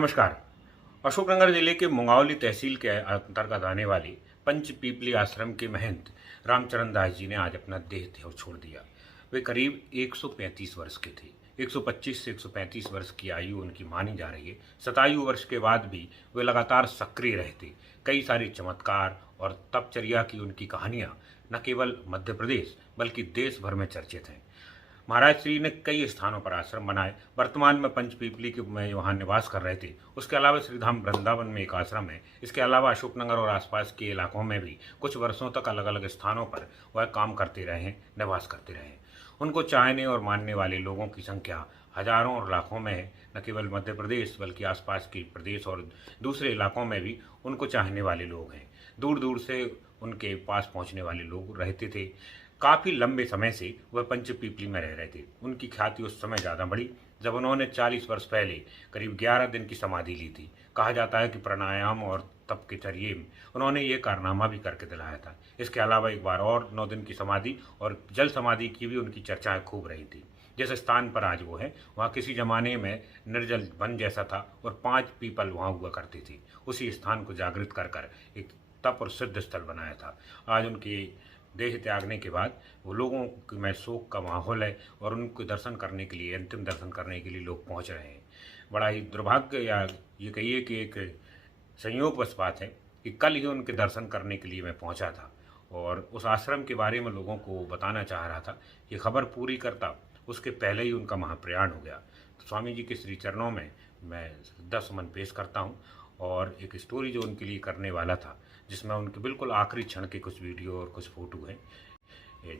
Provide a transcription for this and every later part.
नमस्कार। अशोकनगर जिले के मुंगावली तहसील के अंतर्गत आने वाले पंचपीपली आश्रम के महंत रामचरण दास जी ने आज अपना देह छोड़ दिया। वे करीब 135 वर्ष के थे। 125 से 135 वर्ष की आयु उनकी मानी जा रही है। 27 वर्ष के बाद भी वे लगातार सक्रिय रहते। कई सारे चमत्कार और तपचर्या की उनकी कहानियां न केवल मध्य प्रदेश बल्कि देश भर में चर्चित हैं। महाराज श्री ने कई स्थानों पर आश्रम बनाए। वर्तमान में पंचपीपली के में वहाँ निवास कर रहे थे। उसके अलावा श्रीधाम वृंदावन में एक आश्रम है। इसके अलावा अशोकनगर और आसपास के इलाकों में भी कुछ वर्षों तक अलग अलग स्थानों पर वह काम करते रहे हैं, निवास करते रहे हैं। उनको चाहने और मानने वाले लोगों की संख्या हजारों और लाखों में है। न केवल मध्य प्रदेश बल्कि आसपास के प्रदेश और दूसरे इलाकों में भी उनको चाहने वाले लोग हैं। दूर दूर से उनके पास पहुँचने वाले लोग रहते थे। काफ़ी लंबे समय से वह पंचपीपली में रह रहे थे। उनकी ख्याति उस समय ज़्यादा बढ़ी जब उन्होंने 40 वर्ष पहले करीब 11 दिन की समाधि ली थी। कहा जाता है कि प्राणायाम और तप के जरिए उन्होंने ये कारनामा भी करके दिलाया था। इसके अलावा एक बार और 9 दिन की समाधि और जल समाधि की भी उनकी चर्चाएं खूब रही थी। जिस स्थान पर आज वो है वहाँ किसी जमाने में निर्जल वन जैसा था और 5 पीपल वहाँ हुआ करती थी। उसी स्थान को जागृत कर कर एक तप और सिद्ध स्थल बनाया था। आज उनकी देह त्यागने के बाद वो लोगों में शोक का माहौल है और उनको दर्शन करने के लिए, अंतिम दर्शन करने के लिए लोग पहुंच रहे हैं। बड़ा ही दुर्भाग्य या ये कहिए कि एक संयोगवश बात है कि कल ही उनके दर्शन करने के लिए मैं पहुंचा था और उस आश्रम के बारे में लोगों को बताना चाह रहा था। ये खबर पूरी करता उसके पहले ही उनका महाप्रयाण हो गया। तो स्वामी जी के श्री चरणों में मैं श्रद्धा सुमन पेश करता हूँ और एक स्टोरी जो उनके लिए करने वाला था, जिसमें उनके बिल्कुल आखिरी क्षण के कुछ वीडियो और कुछ फ़ोटो हैं।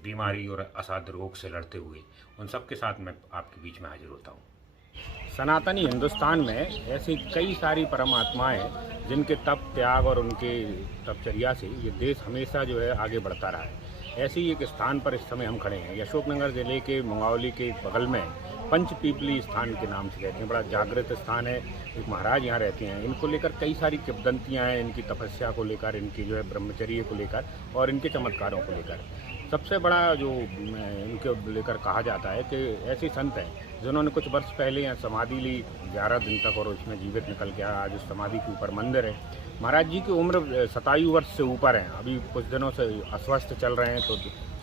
बीमारी और असाध्य रोग से लड़ते हुए उन सब के साथ मैं आपके बीच में हाजिर होता हूँ। सनातनी हिंदुस्तान में ऐसी कई सारी परमात्माएं हैं जिनके तप त्याग और उनके तपचर्या से ये देश हमेशा जो है आगे बढ़ता रहा है। ऐसे ही एक स्थान पर इस समय हम खड़े हैं। अशोकनगर जिले के मुंगावली के बगल में पंचपीपली स्थान के नाम से कहते हैं। बड़ा जागृत स्थान है। एक महाराज यहाँ रहते हैं। इनको लेकर कई सारी किंवदंतियाँ हैं, इनकी तपस्या को लेकर, इनकी जो है ब्रह्मचर्य को लेकर और इनके चमत्कारों को लेकर। सबसे बड़ा जो इनके लेकर कहा जाता है कि ऐसे संत हैं जिन्होंने कुछ वर्ष पहले यहाँ समाधि ली 11 दिन तक और उसमें जीवित निकल गया। आज उस समाधि के ऊपर मंदिर है। महाराज जी की उम्र 27 वर्ष से ऊपर है। अभी कुछ दिनों से अस्वस्थ चल रहे हैं तो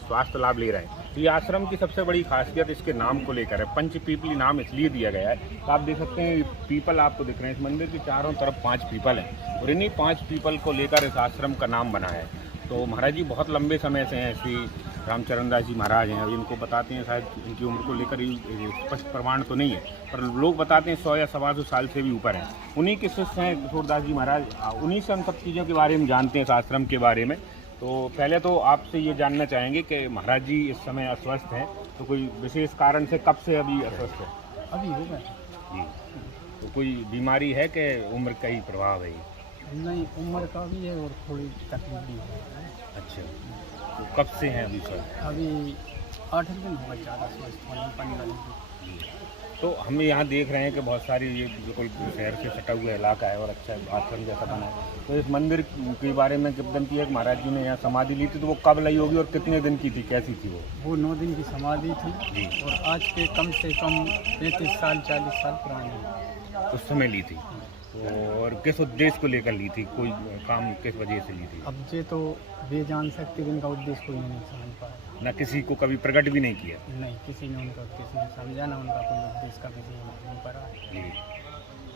स्वास्थ्य लाभ ले रहे हैं। तो ये आश्रम की सबसे बड़ी खासियत इसके नाम को लेकर है। पंचपीपली नाम इसलिए दिया गया है तो आप देख सकते हैं पीपल आपको दिख रहे हैं। इस मंदिर के चारों तरफ 5 पीपल हैं और इन्हीं 5 पीपल को लेकर इस आश्रम का नाम बना है। तो महाराज जी बहुत लंबे समय से हैं। श्री रामचरण दास जी महाराज हैं। इनको बताते हैं, शायद इनकी उम्र को लेकर स्पष्ट प्रमाण तो नहीं है पर लोग बताते हैं 100 या 125 साल से भी ऊपर हैं। उन्हीं के शिष्य हैं किशोरदास जी महाराज। उन्हीं से हम सब चीज़ों के बारे में जानते हैं, इस आश्रम के बारे में। तो पहले तो आपसे ये जानना चाहेंगे कि महाराज जी इस समय अस्वस्थ हैं तो कोई विशेष कारण से कब से अभी अस्वस्थ है? अभी हो गया जी। तो कोई बीमारी है कि उम्र का ही प्रभाव है? नहीं, उम्र का भी है और थोड़ी तकलीफ भी है। अच्छा, तो कब से हैं अभी सर? अभी 8 दिन हुआ ज़्यादा स्वस्थ होने 15 दिन। तो हम यहाँ देख रहे हैं कि बहुत सारी ये बिल्कुल शहर से सटा हुआ इलाका है और अच्छा आश्रम जैसा बना है। तो इस मंदिर के बारे में किंवदंती है कि महाराज जी ने यहाँ समाधि ली थी तो वो कब ली होगी और कितने दिन की थी, कैसी थी वो? 9 दिन की समाधि थी और आज के कम से कम 35 साल 40 साल पुरानी उस समय ली थी। और किस उद्देश्य को लेकर ली थी? कोई काम किस वजह से ली थी? अब ये तो वे जान सकते हैं, इनका उद्देश्य कोई नहीं समझ पाया। ना किसी को कभी प्रकट भी नहीं किया? नहीं, किसी ने उनका उद्देश्य नहीं समझा, ना उनका कोई उद्देश्य का किसी ने नहीं पड़ा। जी।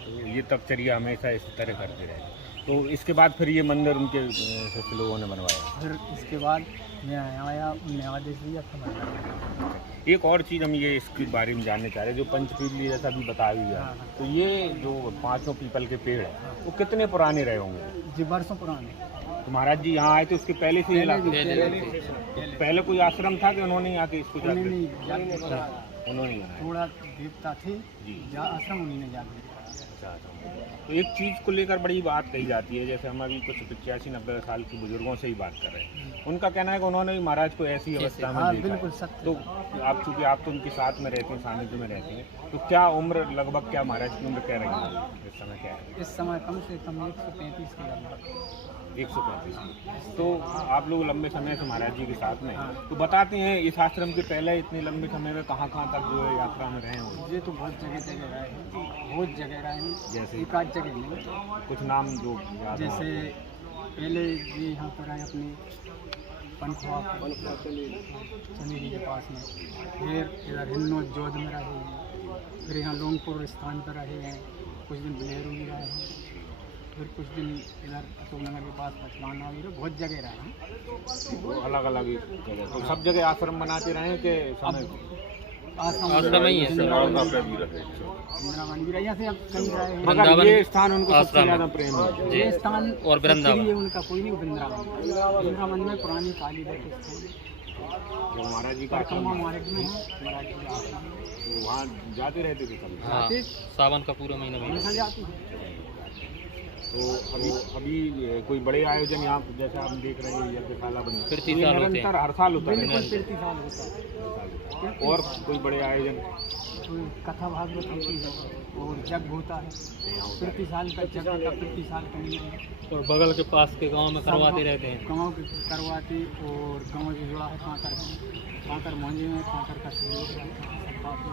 तो ये तपचर्या हमेशा इस तरह करते रहे। तो इसके बाद फिर ये मंदिर उनके कुछ लोगों ने बनवाया। फिर इसके बाद मैं आया, उनने आदेश दिया था मैं। एक और चीज़ हम ये इसके बारे में जानने चाह रहे हैं, जो पंचपीपली जैसा भी बताया गया। हाँ। तो ये जो 5 पीपल के पेड़ हैं वो कितने पुराने रहे होंगे? जी, वर्षों पुराने। तो महाराज जी यहाँ आए थे उसके पहले से पहले कोई आश्रम था कि उन्होंने आके इसको उन्होंने उन्होंने बनाया? थोड़ा देवता थे जी। आश्रम उन्हीं ने जाके। तो एक चीज़ को लेकर बड़ी बात कही जाती है, जैसे हम अभी कुछ 85-90 साल के बुजुर्गों से ही बात कर रहे हैं। उनका कहना है कि उन्होंने भी महाराज को ऐसी अवस्था में देखा बिल्कुल है। सत्य। तो आप चूँकि आप तो उनके साथ में रहते हैं, सानिध्य में रहते हैं, तो क्या उम्र लगभग क्या महाराज की उम्र क्या रही इस समय? क्या है इस समय? कम से कम 135 के लगभग। 135। तो आप लोग लंबे समय से महाराज जी के साथ में, तो बताते हैं इस आश्रम के पहले इतने लंबे समय में कहाँ तक जो है यात्रा में रहे हो? ये तो बहुत जगह रहे हैं। बहुत जगह रहे हैं, जैसे एक आध जगह नहीं। कुछ नाम जो याद हो। जैसे पहले ये यहाँ पर आए अपने पनखुआ चमेली के पास में, फिर इधर हिन्नौत जोध में रहे हैं, फिर यहाँ लोंगपुर स्थान पर रहे हैं, कुछ दिन बलेरू में रहे हैं, फिर कुछ दिन इधर अशोकनगर के पास पचलाना वगैरह बहुत जगह रहे हैं। वो अलग अलग ही जगह, तो सब जगह आश्रम बनाते रहे कि समय आश्रम ही है, वृंदावन भी रहे, यहाँ से अब कहीं रहे हैं। मगर ये स्थान उनको सबसे ज्यादा प्रेम है। ये स्थान और वृंदावन। ये उनका कोई नहीं, वृंदावन में पुरानी काली स्थान जो महाराज जी का परिक्रमा मार्ग में है, महाराज जी का आश्रम है। तो वहाँ जाते रहते थे सब। हाँ, सावन का पूरा महीना भी। हमेशा जाती है। तो अभी कोई बड़े आयोजन यहाँ जैसे आप देख रहे हैं यज्ञशाला बनी, प्रति ये साल होते हैं। निरंतर हर साल होता है। बिल्कुल प्रति साल होता है। और कोई बड़े आयोजन कोई कथा भागवत होती है और जग होता है, प्रति साल का जग होता है, प्रति साल का नहीं है। और बगल के पास के गांव में करवाते रहते हैं। गाँव के करवाते, और गाँव से जुड़ा है कांकर मोहल्ले में, कांकर का सहयोग रहता है सब बात में।